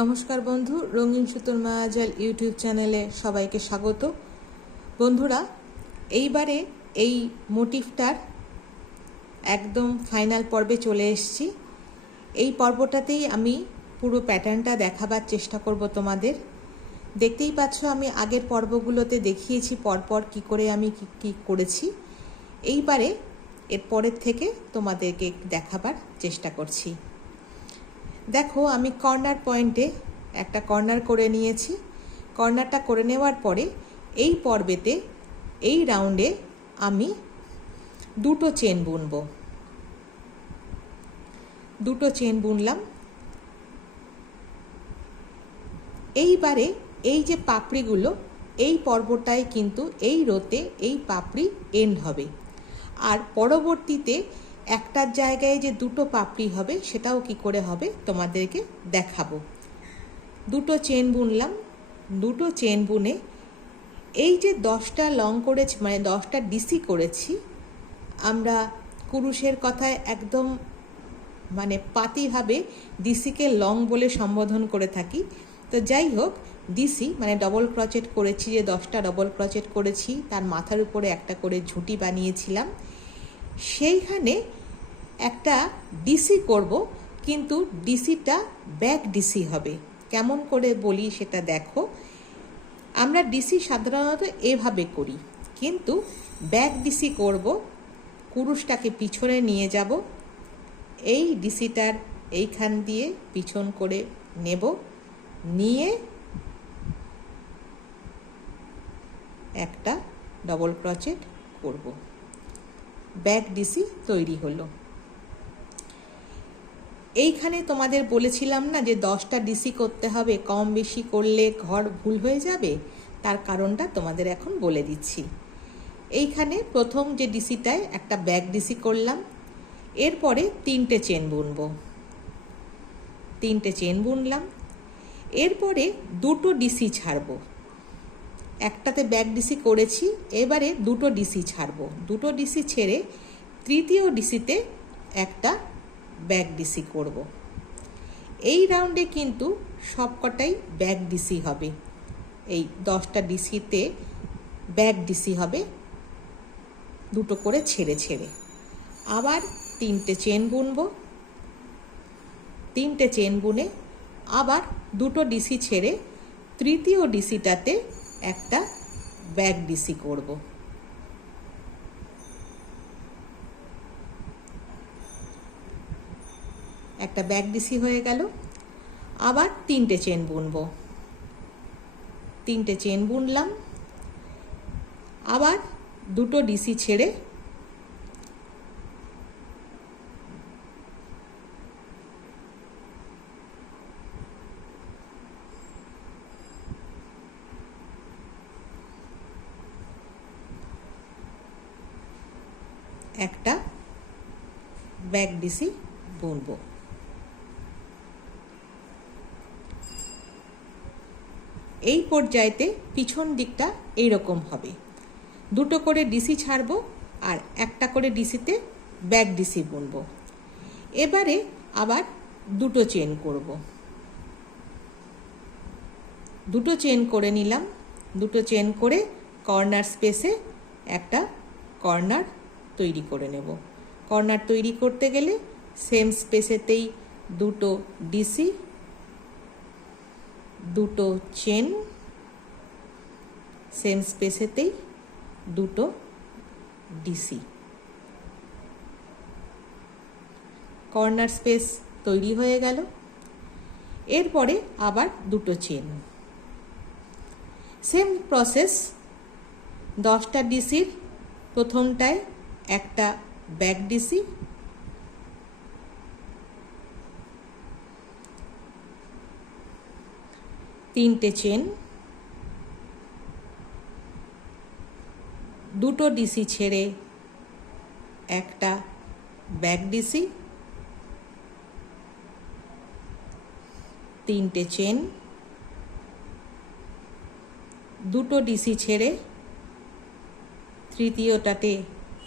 নমস্কার বন্ধু, রঙিন সুতোর মায়াজাল ইউটিউব চ্যানেলে সবাইকে স্বাগত। বন্ধুরা, এইবারে এই মোটিভটার একদম ফাইনাল পর্বে চলে এসেছি। এই পর্বটাতেই আমি পুরো প্যাটার্নটা দেখাবার চেষ্টা করব তোমাদের। দেখতেই পাচ্ছ, আমি আগের পর্বগুলোতে দেখিয়েছি পরপর কি করে আমি কি করেছি। এইবারে এর পরের থেকে তোমাদেরকে দেখাবার চেষ্টা করছি। দেখো, আমি কর্নার পয়েন্টে একটা কর্নার করে নিয়েছি। কর্নারটা করে নেওয়ার পরে এই পর্বেতে এই রাউন্ডে আমি দুটো চেন বুনব। দুটো চেন বুনলাম। এইবারে এই যে পাপড়িগুলো, এই পর্বটায় কিন্তু এই রোতে এই পাপড়ি এন্ড হবে, আর পরবর্তীতে একটার জায়গায় যে দুটো পাপড়ি হবে সেটাও কি করে হবে তোমাদেরকে দেখাবো। দুটো চেন বুনলাম। দুটো চেন বুনে এই যে 10টা লং করেছি, মানে 10টা ডিসি করেছি, আমরা কুরুশের কথায় একদম মানে পাতিভাবে ডিসিকে লং বলে সম্বোধন করে থাকি। তো যাই হোক, ডিসি মানে ডবল ক্রচেট করেছি, যে 10টা ডবল ক্রচেট করেছি, তার মাথার উপরে একটা করে ঝুঁটি বানিয়েছিলাম। সেইখানে একটা ডিসি করব, কিন্তু ডিসিটা ব্যাক ডিসি হবে। কেমন করে বলি সেটা দেখো। আমরা ডিসি সাধারণত এভাবে করি, কিন্তু ব্যাক ডিসি করব। কুরুশটাকে পিছনে নিয়ে যাব, এই ডিসিটার এইখান দিয়ে পিছন করে নেব, নিয়ে একটা ডবল ক্রচেট করব। ব্যাক ডিসি তৈরি হলো। এইখানে তোমাদের বলেছিলাম না যে 10টা ডিসি করতে হবে, কম বেশি করলে ঘর ভুল হয়ে যাবে। তার কারণটা তোমাদের এখন বলে দিচ্ছি। এইখানে প্রথম যে ডিসিটায় একটা ব্যাক ডিসি করলাম, এরপরে 3টে চেন বুনব। 3টে চেন বুনলাম। এরপরে দুটো ডিসি ছাড়ব। একটাতে ব্যাক ডিসি করেছি, এবারে দুটো ডিসি ছাড়ব। দুটো ডিসি ছেড়ে তৃতীয় ডিসিতে একটা ব্যাক ডিসি করব। এই রাউন্ডে কিন্তু সবকটাই ব্যাক ডিসি হবে। এই 10টা ডিসিতে ব্যাক ডিসি হবে, দুটো করে ছেড়ে ছেড়ে। আবার 3টে চেন বুনব। 3টে চেন বুনে আবার দুটো ডিসি ছেড়ে তৃতীয় ডিসিটাতে একটা ব্যাক ডিসি করব। একটা ব্যাক ডিসি হয়ে গেল। আবার 3টে চেন বুনব। 3টে চেন বুনলাম। আবার দুটো ডিসি ছেড়ে একটা ব্যাক ডিসি বুনব। এই পর্যায়েতে পিছন দিকটা এইরকম হবে। দুটো করে ডিসি ছাড়ব, আর একটা করে ডিসিতে ব্যাক ডিসি বুনব। এবারে আবার দুটো চেন করব। দুটো চেন করে নিলাম। দুটো চেন করে কর্নার স্পেসে একটা কর্নার তৈরি করে নেব। কর্নার তৈরি করতে গেলে সেম স্পেসেতেই দুটো ডিসি, দুটো চেন, সেম স্পেসেতেই দুটো ডিসি। কর্নার স্পেস তৈরি হয়ে গেল। এরপরে আবার দুটো চেন। Same process. 10টা ডিসির প্রথমটায় একটা ব্যাক ডিসি, তিনটে চেন, দুটো ডিসি ছেড়ে একটা ব্যাক ডিসি, 3টে চেন, দুটো ডিসি ছেড়ে তৃতীয়টাতে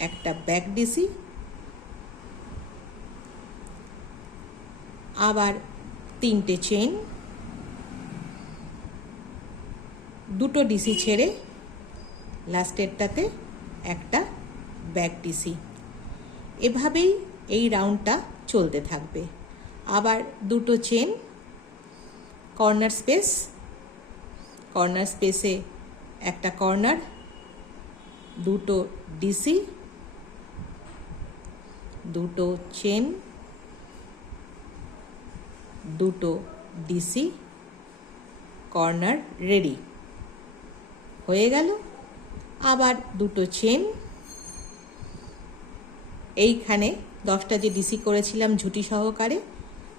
একটা ব্যাক ডিসি, আবার 3টে চেন, দুটো ডিসি ছেড়ে লাস্টেরটাতে একটা ব্যাক ডিসি। এভাবেই এই রাউন্ডটা চলতে থাকবে। আবার দুটো চেন, কর্নার স্পেসে একটা কর্নার, দুটো ডিসি, দুটো চেন, দুটো ডিসি, কর্নার রেডি হয়ে গেল। আবার দুটো চেন, এইখানে 10টা যে ডিসি করেছিলাম ঝুঁটি সহকারে,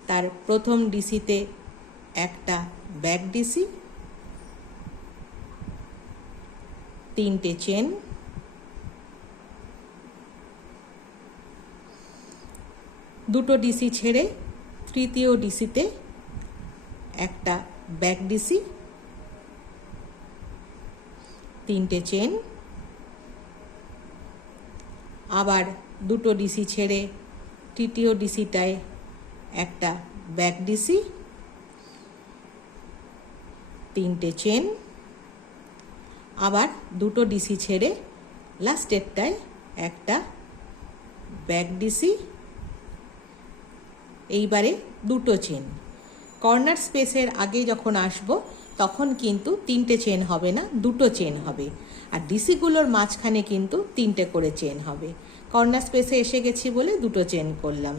তার প্রথম ডিসিতে একটা ব্যাক ডিসি, 3টে চেন, দুটো ডিসি ছেড়ে তৃতীয় ডিসিতে একটা ব্যাক ডিসি, 3টে চেন, আবার দুটো ডিসি ছেড়ে তৃতীয় ডিসিটায় একটা ব্যাক ডিসি, 3টে চেন, আবার দুটো ডিসি ছেড়ে লাস্টেরটায় একটা ব্যাক ডিসি, এইবারে দুটো চেন। কর্নার স্পেসের আগে যখন আসব তখন কিন্তু 3টে চেন হবে না, দুটো চেন হবে। আর ডিসিগুলোর মাঝখানে কিন্তু 3টে করে চেন হবে। কর্নার স্পেসে এসে গেছি বলে দুটো চেন করলাম।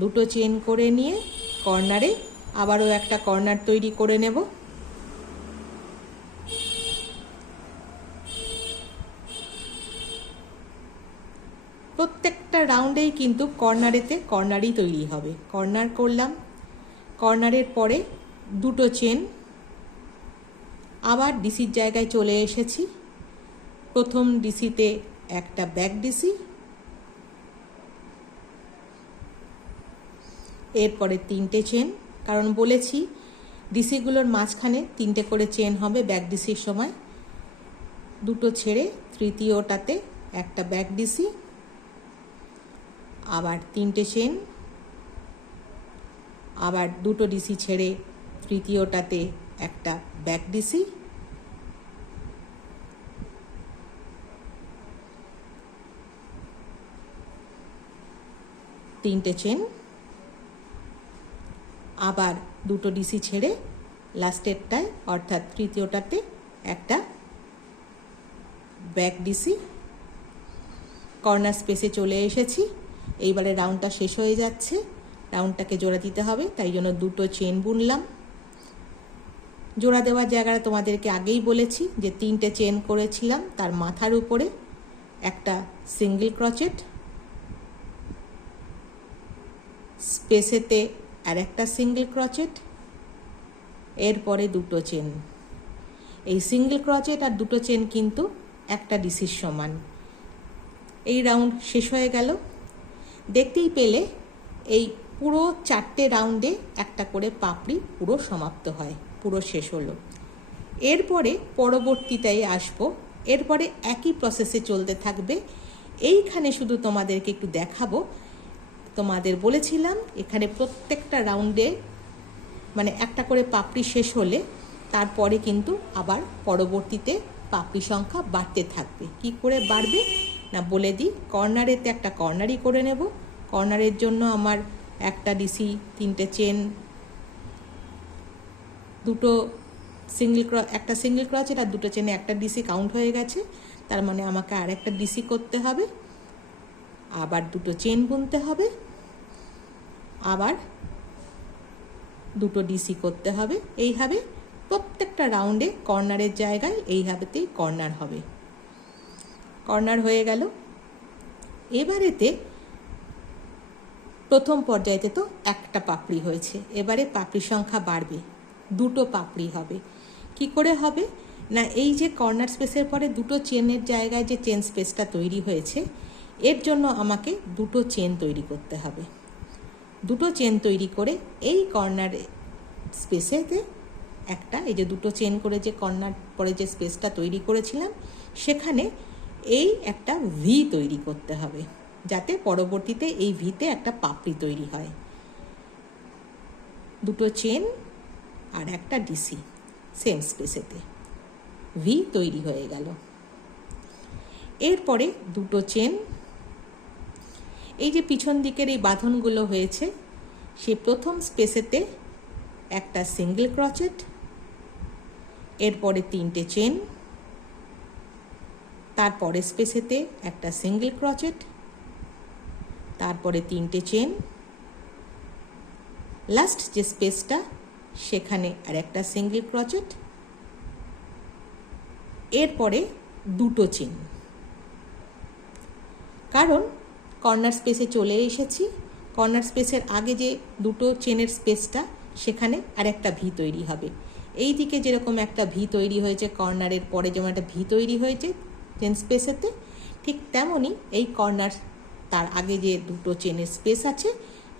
দুটো চেন করে নিয়ে কর্নারে আবারও একটা কর্নার তৈরি করে নেব। প্রত্যেকটা রাউন্ডেই কিন্তু কর্নারই তৈরি হবে। কর্নার করলাম, কর্নারের পরে দুটো চেন, আবার ডিসির জায়গায় চলে এসেছি। প্রথম ডিসিতে একটা ব্যাক ডিসি, এরপরে 3টে চেন, কারণ বলেছি ডিসিগুলোর মাঝখানে 3টে করে চেন হবে ব্যাক ডিসির সময়। দুটো ছেড়ে তৃতীয়টাতে একটা ব্যাক ডিসি, আবার 3টে চেন, আবার দুটো ডিসি ছেড়ে তৃতীয়টাতে একটা ব্যাক ডিসি, 3টে চেন, আবার দুটো ডিসি ছেড়ে লাস্টেরটায় অর্থাৎ তৃতীয়টাতে একটা ব্যাক ডিসি। কর্নার স্পেসে চলে এসেছি। এইবারে রাউন্ডটা শেষ হয়ে যাচ্ছে, রাউন্ডটাকে জোড়া দিতে হবে, তাই জন্য দুটো চেন বুনলাম। জোড়া দেওয়ার জায়গাটা তোমাদেরকে আগেই বলেছি যে 3টে চেন করেছিলাম, তার মাথার উপরে একটা সিঙ্গেল ক্রচেট, স্পেসেতে আর একটা সিঙ্গেল ক্রচেট, এরপরে দুটো চেন। এই সিঙ্গেল ক্রচেট আর দুটো চেন কিন্তু একটা ডিসির সমান। এই রাউন্ড শেষ হয়ে গেল। দেখতেই পেলে এই পুরো 4টে রাউন্ডে একটা করে পাপড়ি পুরো সমাপ্ত হয়, পুরো শেষ হলো। এরপরে পরবর্তীটায় আসবো। এরপরে একই প্রসেসে চলতে থাকবে। এইখানে শুধু তোমাদেরকে একটু দেখাবো, তোমাদের বলেছিলাম এখানে প্রত্যেকটা রাউন্ডে মানে একটা করে পাপড়ি শেষ হলে তারপরে কিন্তু আবার পরবর্তীতে পাপড়ি সংখ্যা বাড়তে থাকবে। কি করে বাড়বে না বলে দিই। কর্নারেতে একটা কর্নারই করে নেব। কর্নারের জন্য আমার একটা ডিসি, 3টে চেন, একটা সিঙ্গেল ক্রচেট আর দুটো চেনে একটা ডিসি কাউন্ট হয়ে গেছে। তার মানে আমাকে আর একটা ডিসি করতে হবে, আবার দুটো চেন বুনতে হবে, আবার দুটো ডিসি করতে হবে। এইভাবে প্রত্যেকটা রাউন্ডে কর্নারের জায়গায় এইভাবেতেই কর্নার হবে। কর্নার হয়ে গেল। এবারেতে প্রথম পর্যায়েতে তো একটা পাপড়ি হয়েছে, এবারে পাপড়ি সংখ্যা বাড়বে, দুটো পাপড়ি হবে। কি করে হবে না, এই যে কর্নার স্পেসের পরে দুটো চেনের জায়গায় যে চেন স্পেসটা তৈরি হয়েছে, এর জন্য আমাকে দুটো চেন তৈরি করতে হবে। দুটো চেন তৈরি করে এই কর্নার স্পেসেতে একটা, এই যে দুটো চেন করে যে কর্নার পরে যে স্পেসটা তৈরি করেছিলাম, সেখানে এই একটা ভি তৈরি করতে হবে, যাতে পরবর্তীতে এই ভিতে একটা পাপড়ি তৈরি হয়। দুটো চেন আর একটা ডিসি সেম স্পেসেতে। ভি তৈরি হয়ে গেল। এরপরে দুটো চেন, এই যে পিছন দিকের এই বাঁধনগুলো হয়েছে সেই প্রথম স্পেসেতে একটা সিঙ্গেল ক্রচেট, এরপরে তিনটে চেন, তারপরে স্পেসেতে একটা সিঙ্গেল ক্রচেট, তারপরে তিনটে চেন, লাস্ট যে স্পেসটা সেখানে আর একটা সিঙ্গেল ক্রচেট, এরপরে দুটো চেন। কারণ কর্নার স্পেসে চলে এসেছি, কর্নার স্পেসের আগে যে দুটো চেনের স্পেসটা সেখানে আর একটা ভি তৈরি হবে। এই দিকে যেরকম একটা ভি তৈরি হয়েছে, কর্নারের পরে যেমন একটা ভি তৈরি হয়েছে চেন স্পেসেতে, ঠিক তেমনই এই কর্নার তার আগে যে দুটো চেনের স্পেস আছে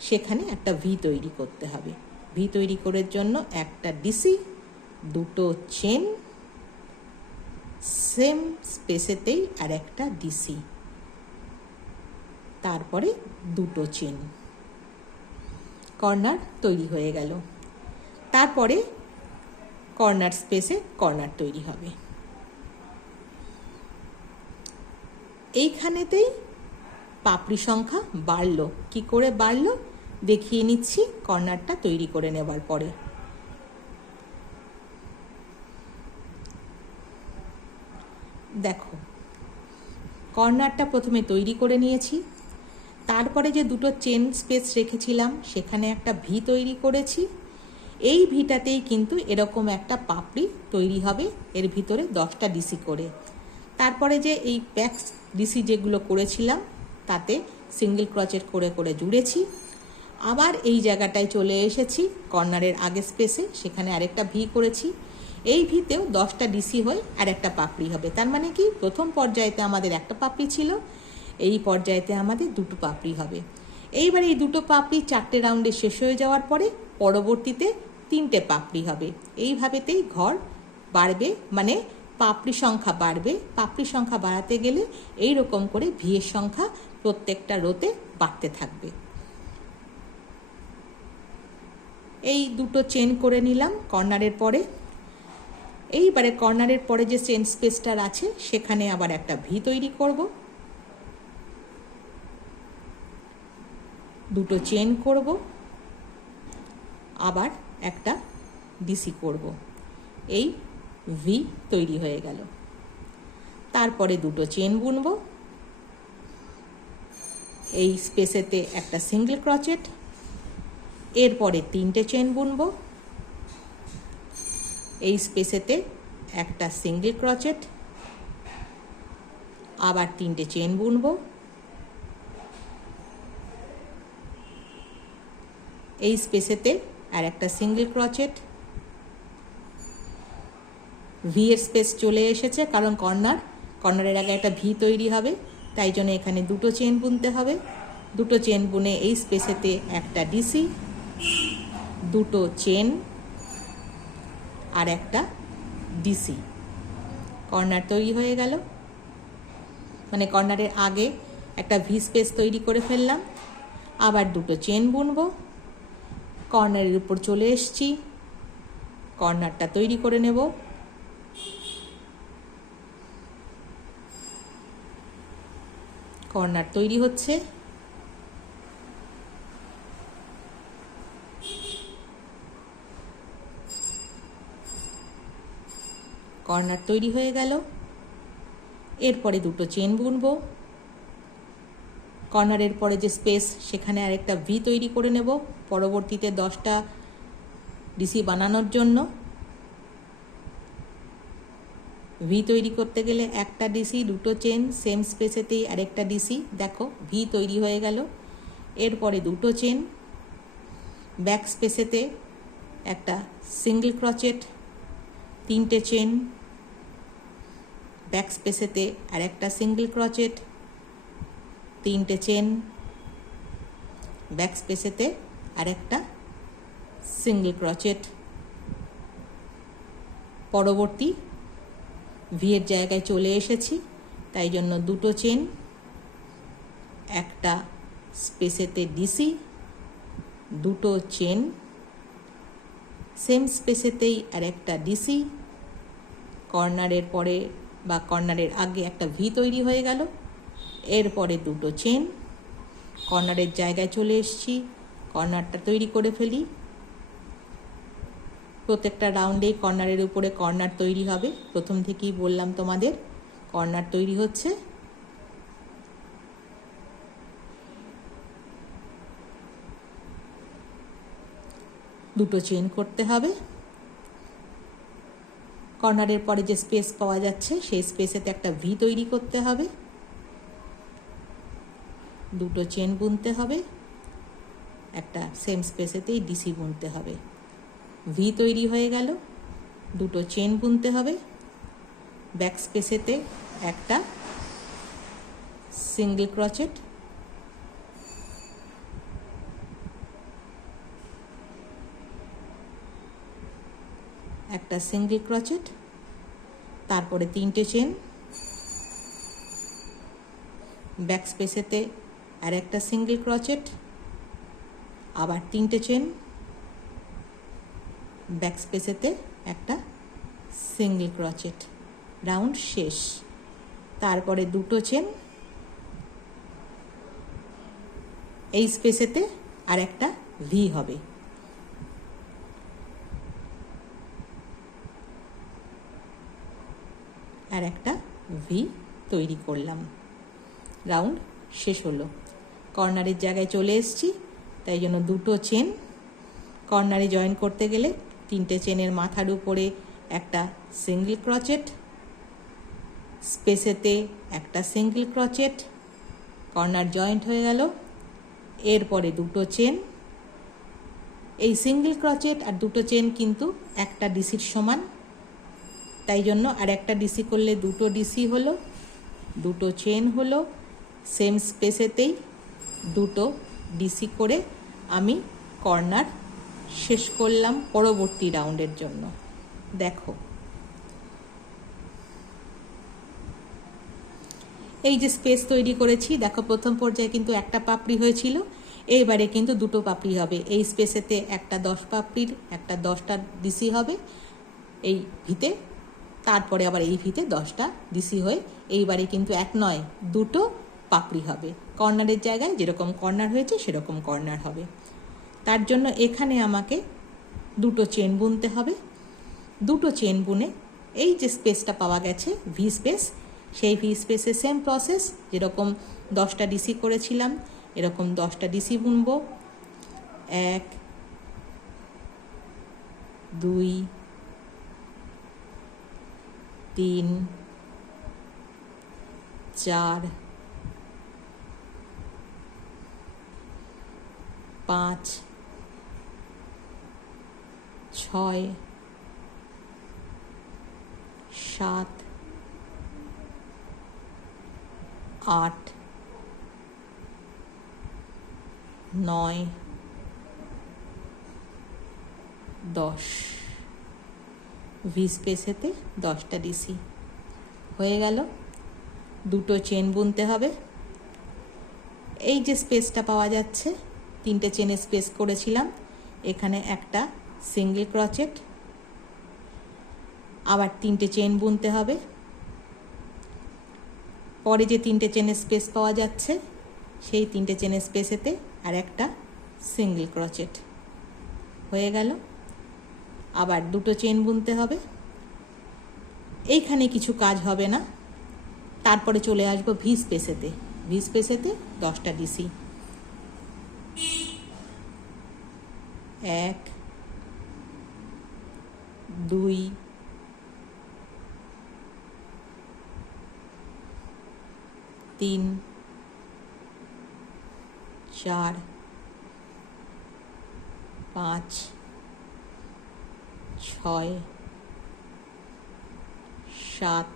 সেখানে একটা ভি তৈরি করতে হবে। ভি তৈরি করার জন্য একটা ডিসি, দুটো চেন, সেম স্পেসেতেই আর একটা ডিসি, তারপরে দুটো চেন, কর্নার তৈরি হয়ে গেল। তারপরে কর্নার স্পেসে কর্নার তৈরি হবে। এইখানেতেই পাপড়ি সংখ্যা বাড়লো। কি করে বাড়লো দেখিয়ে নিচ্ছি কর্নারটা তৈরি করে নেবার পরে। দেখো, কর্নারটা প্রথমে তৈরি করে নিয়েছি, তারপরে যে দুটো চেন স্পেস রেখেছিলাম সেখানে একটা ভি তৈরি করেছি। এই ভিটাতেই কিন্তু এরকম একটা পাপড়ি তৈরি হবে, এর ভিতরে 10টা ডিসি করে। তারপরে যে এই ব্যাক ডিসি যেগুলো করেছিলাম তাতে সিঙ্গেল ক্রচেট করে করে জুড়েছি। আবার এই জায়গাটায় চলে এসেছি কর্নারের আগে স্পেসে, সেখানে আরেকটা ভি করেছি। এই ভিতেও 10টা ডিসি হয়ে আর একটা পাপড়ি হবে। তার মানে কি, প্রথম পর্যায়েতে আমাদের একটা পাপড়ি ছিল, এই পর্যায়েতে আমাদের দুটো পাপড়ি হবে। এইবার এই দুটো পাপড়ি 4টে রাউন্ডে শেষ হয়ে যাওয়ার পরে পরবর্তীতে 3টে পাপড়ি হবে। এইভাবেতেই ঘর বাড়বে, মানে পাপড়ি সংখ্যা বাড়বে। পাপড়ি সংখ্যা বাড়াতে গেলে এই রকম করে ভিয়ের সংখ্যা প্রত্যেকটা রোতে বাড়তে থাকবে। এই দুটো চেন করে নিলাম কর্নারের পরে। এইবারে কর্নারের পরে যে চেন স্পেসটা আছে সেখানে আবার একটা ভি তৈরি করব, দুটো চেন করব, আবার একটা ডিসি করব। এই ভি তৈরি হয়ে গেল। তারপরে দুটো চেন বুনব, এই স্পেসেতে একটা সিঙ্গেল ক্রচেট, এরপরে 3টে চেন বুনব, এই স্পেসেতে একটা সিঙ্গেল ক্রচেট, আবার 3টে চেন বুনব, এই স্পেসেতে আর একটা সিঙ্গেল ক্রচেট। ভি এর স্পেস চলে এসেছে, কারণ কর্নারের আগে একটা ভি তৈরি হবে, তাই জন্য এখানে দুটো চেন বুনতে হবে। দুটো চেন বুনে এই স্পেসেতে একটা ডিসি, দুটো চেন আর একটা ডিসি, কর্নার তৈরি হয়ে গেল। মানে কর্নারের আগে একটা ভি স্পেস তৈরি করে ফেললাম। আবার দুটো চেন বুনবো, কর্নারের উপর চলে এসছি, কর্নারটা তৈরি করে নেব। কর্নার তৈরি হচ্ছে। কর্নার তৈরি হয়ে গেল। এরপরে দুটো চেন বুনবো, কর্নারের পরে যে স্পেস সেখানে আরেকটা ভি তৈরি করে নেব পরবর্তীতে 10টা ডিসি বানানোর জন্য। ভি তৈরি করতে গেলে একটা ডিসি, দুটো চেন, সেম স্পেসেতেই আরেকটা ডিসি। দেখো, ভি তৈরি হয়ে গেল। এরপরে দুটো চেন, ব্যাক স্পেসেতে একটা সিঙ্গেল ক্রচেট, 3টে চেন, ব্যাক স্পেসেতে আরেকটা সিঙ্গেল ক্রচেট, 3টে চেন, ব্যাক স্পেসেতে আরেকটা সিঙ্গেল ক্রচেট। পরবর্তী ভি এর জায়গায় চলে এসেছি, তাই জন্য দুটো চেন, একটা স্পেসেতে ডিসি, দুটো চেন, সেম স্পেসেতেই আরেকটা ডিসি, কর্নারের পরে বা কর্নারের আগে একটা ভি তৈরি হয়ে গেল। এরপরে দুটো চেন, কর্নারের জায়গায় চলে এসেছি, কর্নারটা তৈরি করে ফেলি। প্রত্যেকটা রাউন্ডেই কর্নারের উপরে কর্নার তৈরি হবে, প্রথম থেকেই বললাম তোমাদের কর্নার তৈরি হচ্ছে। দুটো চেন করতে হবে। কর্নারের পরে যে স্পেস পাওয়া যাচ্ছে সেই স্পেসেতে একটা ভি তৈরি করতে হবে, দুটো চেন বুনতে হবে, একটা সেম স্পেসেতেই ডিসি বুনতে হবে। ভি তৈরি হয়ে গেল, দুটো চেন বুনতে হবে, ব্যাক স্পেসেতে একটা সিঙ্গেল ক্রোচেট, একটা সিঙ্গেল ক্রোচেট, তারপরে তিনটে চেন, ব্যাক স্পেসেতে আর একটা সিঙ্গেল ক্রোচেট, আবার তিনটে চেন, ব্যাক স্পেসেতে একটা সিঙ্গেল ক্রোচেট, রাউন্ড শেষ। তারপরে দুটো চেন, এই স্পেসেতে আর একটা ভি হবে, আর একটা ভি তৈরি করলাম, রাউন্ড শেষ হলো। কর্নারের জায়গায় চলে এসেছি, তাই জন্য দুটো চেন, কর্নারে জয়েন করতে গেলে তিনটে চেনের মাথার উপরে একটা সিঙ্গেল ক্রোচেট, স্পেসেতে একটা সিঙ্গেল ক্রোচেট, কর্নার জয়েন্ট হয়ে গেল। এরপরে দুটো চেন, এই সিঙ্গেল ক্রোচেট আর দুটো চেন কিন্তু একটা ডিসির সমান, তাই জন্য আর একটা ডিসি করলে দুটো ডিসি হলো, দুটো চেন হলো, সেম স্পেসেতেই দুটো ডিসি করে আমি কর্নার শেষ করলাম পরবর্তী রাউন্ডের জন্য। দেখো এই যে স্পেস তৈরি করেছি, দেখো প্রথম পর্যায়ে কিন্তু একটা পাপড়ি হয়েছিল, এইবারে কিন্তু দুটো পাপড়ি হবে। এই স্পেসেতে একটা 10 পাপড়ির একটা 10টা ডিসি হবে এই ভিতে, তারপরে আবার এই ভিতে 10টা ডিসি হয়ে এইবারে কিন্তু এক নয় দুটো পাপড়ি হবে। কর্নারের জায়গায় যেরকম কর্নার হয়েছে সেরকম কর্নার হবে। তার জন্য এখানে আমাকে দুটো চেন বুনতে হবে। দুটো চেন বুনে এই যে স্পেসটা পাওয়া গেছে ভি স্পেস, সেই ভি স্পেসে সেম প্রসেস, যেরকম 10টা ডিসি করেছিলাম এরকম 10টা ডিসি বুনব। 1 2 3 4 5 6 7 8 9 10 ভি স্পেসেতে 10টা ডিসি হয়ে গেল। দুটো চেন বুনতে হবে। এই যে স্পেসটা পাওয়া যাচ্ছে, তিনটে চেনের স্পেস করেছিলাম, এখানে একটা সিঙ্গেল ক্রোচেট, আবার তিনটে চেন বুনতে হবে। পরে যে তিনটে চেনের স্পেস পাওয়া যাচ্ছে সেই তিনটে চেনের স্পেসেতে আর একটা সিঙ্গেল ক্রোচেট হয়ে গেল। আবার দুটো চেন বুনতে হবে। এইখানে কিছু কাজ হবে না, তারপরে চলে আসবো ভি স্পেসেতে। ভি স্পেসেতে 10টা ডিসি, 1 2 3 4 5 6 7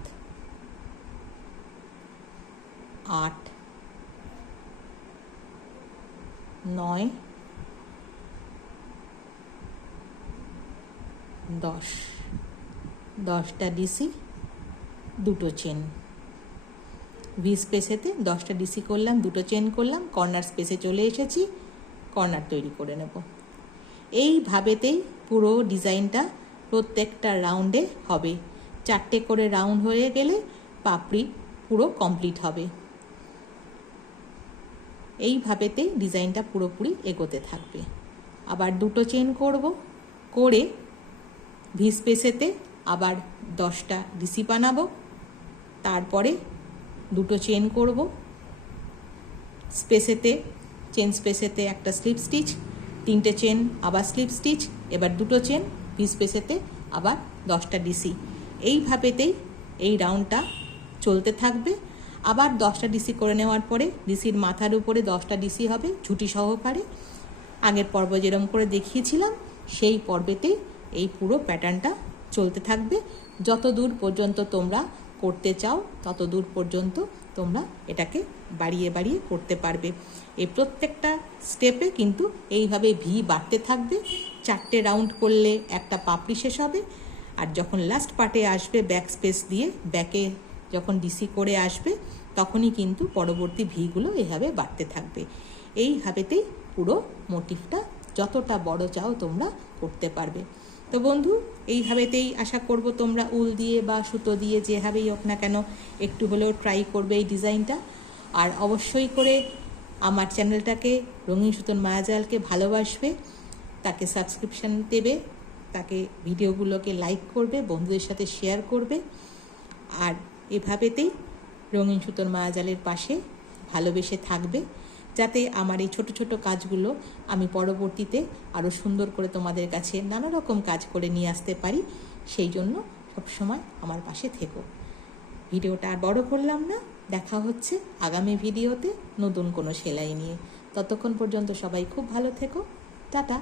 8 9 10, 10টা ডিসি, দুটো চেন। ভি স্পেসেতে 10টা ডিসি করলাম, দুটো চেন করলাম, কর্নার স্পেসে চলে এসেছি, কর্নার তৈরি করে নেব। এইভাবেতেই পুরো ডিজাইনটা প্রত্যেকটা রাউন্ডে হবে। 4টে করে রাউন্ড হয়ে গেলে পাপড়ি পুরো কমপ্লিট হবে। এইভাবেতেই ডিজাইনটা পুরোপুরি এগোতে থাকবে। আবার 2টো চেন করব, করে ভি স্পেসেতে আবার 10টা ডিসি বানাবো, তারপরে 2টো চেন করব, স্পেসেতে চেন স্পেসেতে একটা স্লিপ স্টিচ, 3টে চেন আবার স্লিপ স্টিচ, এবার 2টো চেন, ভি স্পেসেতে আবার 10টা ডিসি। এইভাবেতেই এই রাউন্ডটা চলতে থাকবে। আবার 10টা ডিসি করে নেওয়ার পরে ডিসির মাথার উপরে 10টা ডিসি হবে ঝুঁটি সহকারে। আগের পর্ব যেরকম করে দেখিয়েছিলাম সেই পর্বেতেই এই পুরো প্যাটার্নটা চলতে থাকবে। যত দূর পর্যন্ত তোমরা করতে চাও তত দূর পর্যন্ত তোমরা এটাকে বাড়িয়ে বাড়িয়ে করতে পারবে। এই প্রত্যেকটা স্টেপে কিন্তু এইভাবে ভি বাড়তে থাকবে। 4টে রাউন্ড করলে একটা পাপড়ি শেষ হবে। আর যখন লাস্ট পার্টে আসবে ব্যাক স্পেস দিয়ে ব্যাকে যখন ডিসি করে আসবে তখনই কিন্তু পরবর্তী ভিগুলো এভাবে বাড়তে থাকবে। এইভাবেতেই পুরো মোটিভটা যতটা বড় চাও তোমরা করতে পারবে। তো বন্ধু, এইভাবেতেই আশা করব তোমরা উল দিয়ে বা সুতো দিয়ে যেভাবেই হোক না কেন একটু হলেও ট্রাই করবে এই ডিজাইনটা। আর অবশ্যই করে আমার চ্যানেলটাকে রঙিন সুতোর মায়াজালকে ভালোবাসবে, তাকে সাবস্ক্রিপশান দেবে, তাকে ভিডিওগুলোকে লাইক করবে, বন্ধুদের সাথে শেয়ার করবে। আর এভাবেতেই রঙিন সুতোর মায়াজালের পাশে ভালোবেসে থাকবে, যাতে আমার এই ছোট ছোট কাজগুলো আমি পরবর্তীতে আরও সুন্দর করে তোমাদের কাছে নানা রকম কাজ করে নিয়ে আসতে পারি। সেই জন্য সবসময় আমার পাশে থেকো। ভিডিওটা আর বড় করলাম না, দেখা হচ্ছে আগামী ভিডিওতে নতুন কোনো সেলাই নিয়ে। ততক্ষণ পর্যন্ত সবাই খুব ভালো থেকো। টাটা।